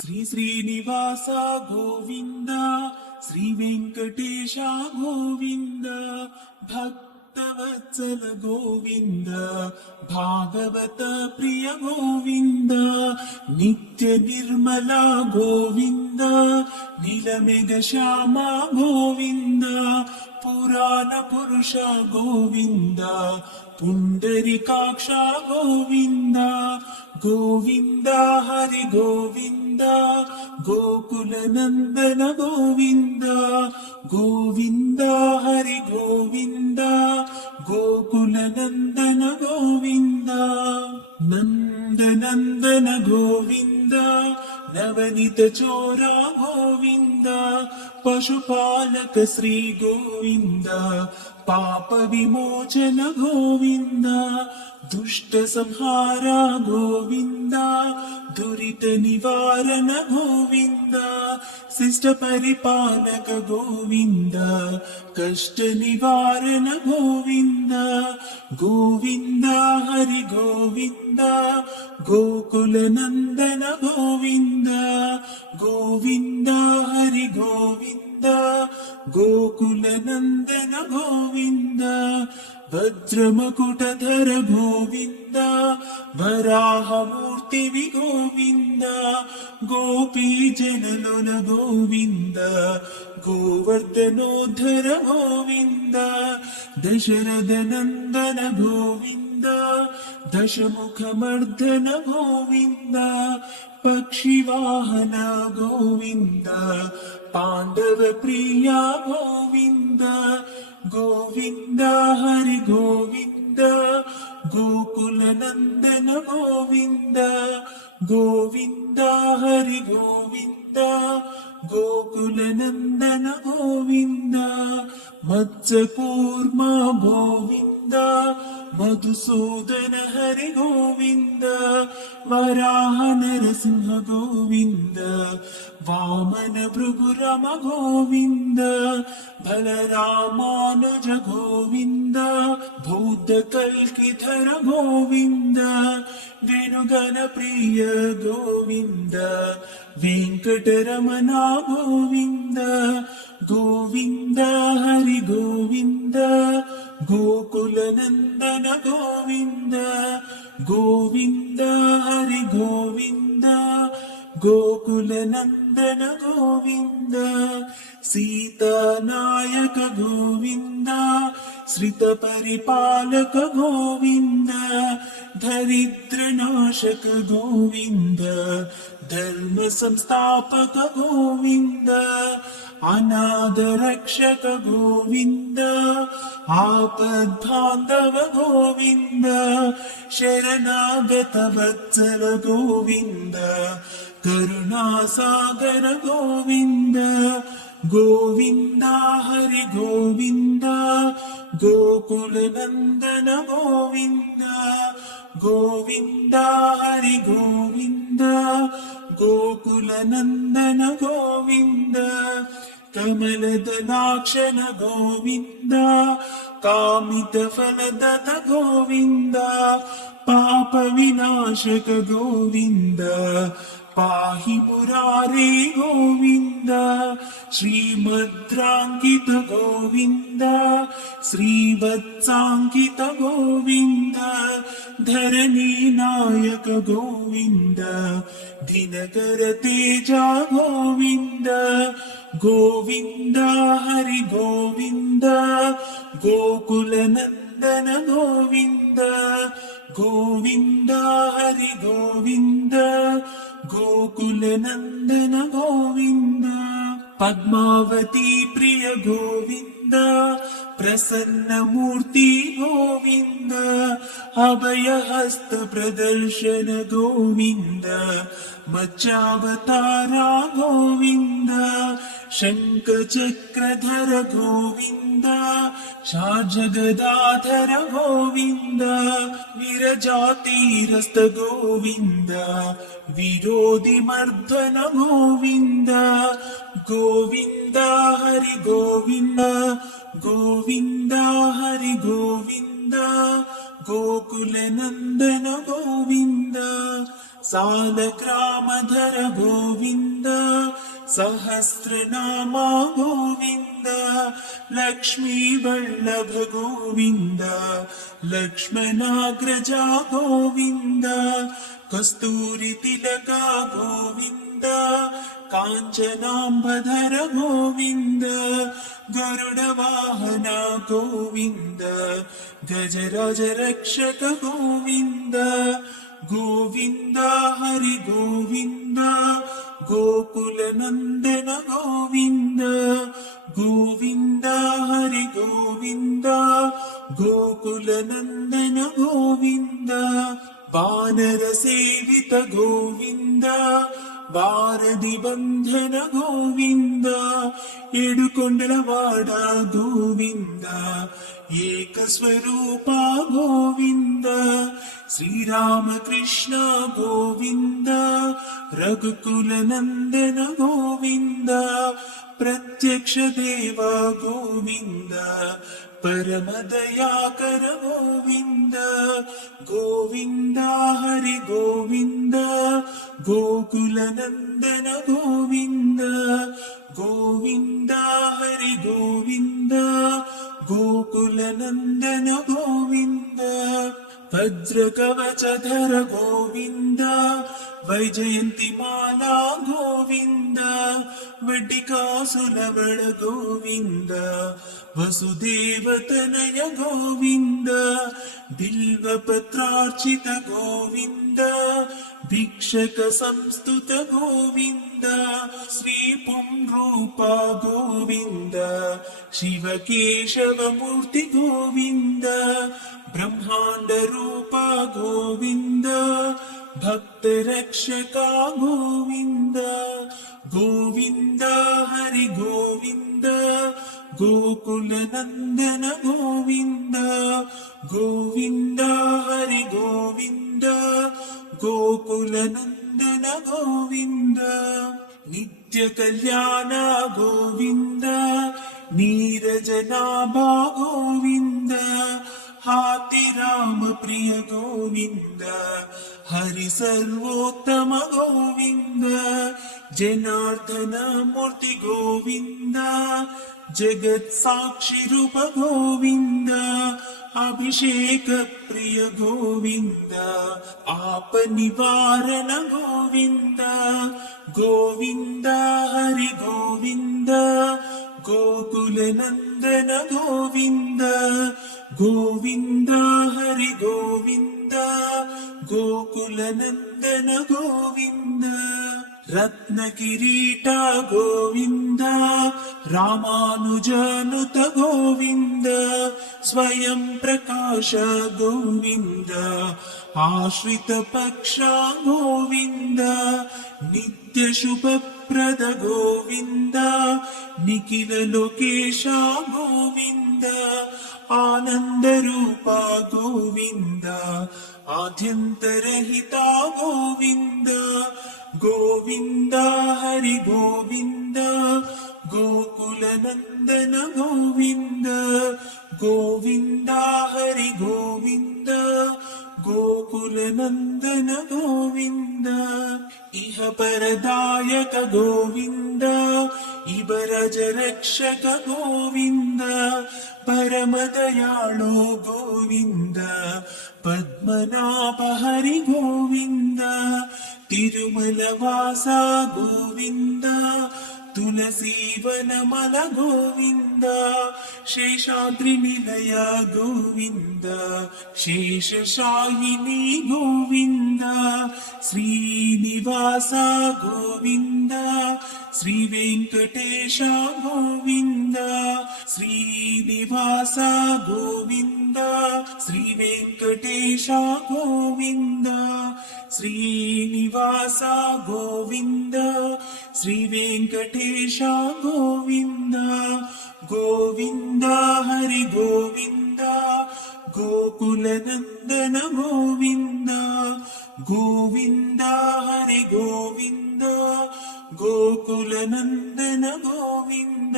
శ్రీ శ్రీనివాస గోవింద శ్రీ వెంకటేశ గోవింద భక్తవత్సల గోవింద భాగవత ప్రియ గోవింద నిత్య నిర్మల గోవింద నీలమేఘ శ్యామ గోవింద పురాణ పురుష గోవింద పుండరీకాక్ష గోవింద గోవింద హరి గోవింద గోకుల నందన గోవింద గోవింద హరి గోవింద గోకుల నందన గోవింద నందనందన గోవింద నవనిత చోర గోవింద పశుపాలక శ్రీ గోవింద పాప విమోచన గోవింద దుష్ట సంహార గోవింద దురిత నివారణ గోవింద శిష్ట పరిపాలక గోవింద కష్ట నివారణ గోవింద గోవింద హరి గోవింద గోకుల నందన గోవింద గోవింద హరి గోవింద గోకుల నందన గోవింద వజ్రమకుటధర గోవింద వరాహమూర్తి గోవింద గోపీ జనలోల గోవింద గోవర్ధనోద్ధర గోవింద దశరథ నందన గోవింద దశముఖమర్దన గోవింద పక్షివాహన గోవింద పాండవ ప్రియ గోవింద గోవింద హరి గోవింద గోకుల నందన గోవింద గోవింద హరి గోవింద గోకుల నందన గోవింద మత్స్యకూర్మ గోవింద మధుసూదన హరి గోవింద వరాహ నరసింహ గోవింద వామన భృగురమ గోవింద బలరామానుజ గోవింద బౌద్ధ కల్కిధర గోవింద వేణుగణ ప్రియ గోవింద వెంకటరమణ గోవింద గోవింద హరి గోవింద గోకుల నందన గోవింద గోవింద హరి గోవింద గోకుల నందన గోవింద సీతానాయక గోవింద శ్రిత పరిపాలక గోవింద దరిద్ర నాశక గోవింద ధర్మ సంస్థాపక గోవింద అనాథ రక్షక గోవింద ఆపద్బాంధవ గోవింద శరణాగత వత్సల గోవింద కరుణాసాగర గోవింద గోవింద హరి గోవింద గోకుల నందన గోవింద గోవింద హరి గోవింద గోకుల నందన గోవింద కమలదలాక్షణ గోవింద కామిత ఫలదత గోవింద పాప వినాశక గోవింద పాహి మురారే గోవింద శ్రీమద్రాంకిత గోవింద శ్రీవత్సాంకిత గోవింద ధరణీ నాయక గోవింద దినకర తేజ గోవింద గోవింద హరి గోవింద గోకుల నందన గోవింద గోవింద హరి గోవింద గోకుల నందన గోవింద పద్మావతి ప్రియ గోవింద ప్రసన్నమూర్తి గోవింద అభయహస్త ప్రదర్శన గోవింద మత్స్యావతార గోవింద శంఖ చక్రధర గోవింద షాజగదాధర గోవింద విరజాతీరస్త గోవింద విరోధి మర్దన గోవింద గోవింద హరి గోవింద గోవింద హరి గోవింద గోకుల నందన గోవింద सालग्रामधर गोविन्द सहस्रनाम गोविन्द लक्ष्मीवल्लभ गोविन्द लक्ष्मणाग्रजा गोविन्द कस्तूरितिलक गोविन्द काञ्चनाम्बधर गोविन्द गरुडवाहन गोविन्द गजराज रक्षक गोविन्द गोविन्द हरि गोविन्द गोकुलनन्दन गोविन्द गोविन्द हरि गोविन्द गोकुलनन्दन गोविन्द वानर सेवित गोविन्द वारधि बन्धन गोविन्द एडुकोण्डलवाड गोविन्द एकस्वरूपा गोविन्द श्रीरामकृष्ण गोविन्द रघुकुलनन्दन गोविन्द प्रत्यक्ष देव गोविन्द परमदयाकर गोविन्द गोविन्द हरि गोविन्द गोकुलनन्दन गोविन्द गोविन्द हरि गोविन्द गोकुलनन्दन गोविन्द वज्रकवचधर गोविन्द वैजयन्तिमाला गोविन्द वड्डिकासुरवळ गोविन्द वसुदेवतनय गोविन्द बिल्वपत्रार्चित गोविन्द भिक्षक संस्तुत गोविन्द श्रीपुंरूप गोविन्द शिवकेशवमूर्ति गोविन्द ब्रह्माण्ड रूप गोविन्द भक्तरक्षका गोविन्द गोविन्द हरि गोविन्द गोकुलनन्दन गोविन्द गोविन्द हरि गोविन्द गोकुलनन्दन गोविन्द नित्य कल्याण गोविन्द नीरजनाभा गोविन्द हातिराम प्रिय गोविन्द हरि सर्वोत्तम गोविन्द जनार्दन मूर्ति गोविन्द जगत् साक्षि रूप गोविन्द अभिषेक प्रिय गोविन्द आप निवारण गोविन्द गोविन्द हरि गोविन्द गोकुलनन्दन गोविन्द गोविन्द हरि गोविन्द गोकुलनन्दन गोविन्द रत्नकिरीट गोविन्द रामानुजनुत गोविन्द स्वयं प्रकाश गोविन्द आश्रित पक्ष गोविन्द नित्य शुभप्रद गोविन्द निखिल लोकेश गोविन्द आनंद रूपा गोविन्द आद्यन्तरहिता गोविन्द गोविन्द हरि गोविन्द गोकुलनन्दन गोविन्द गोविन्द हरि गोविन्द गोकुलनन्दन गोविन्द इह परदायक गोविन्द इबरज रक्षक गोविन्द परमदयाळो गोविन्द पद्मनाभ हरि गोविन्द तिरुमलवास गोविन्द तुलसीवनमल गोविन्द शेषाद्रिनिलय गोविन्द शेषशायिनी गोविन्द श्रीनिवास गोविन्द श्रीवेङ्कटेश गोविन्द श्रीनिवास गोविन्द श्रीवेङ्कटेश गोविन्द श्रीनिवास गोविन्द श्रीवेङ्कटेश गोविन्द गोविन्द हरि गोविन्द गोकुलनन्दन गोविन्द गोविन्द हरि गोविन्द गोकुलनन्दन गोविन्द।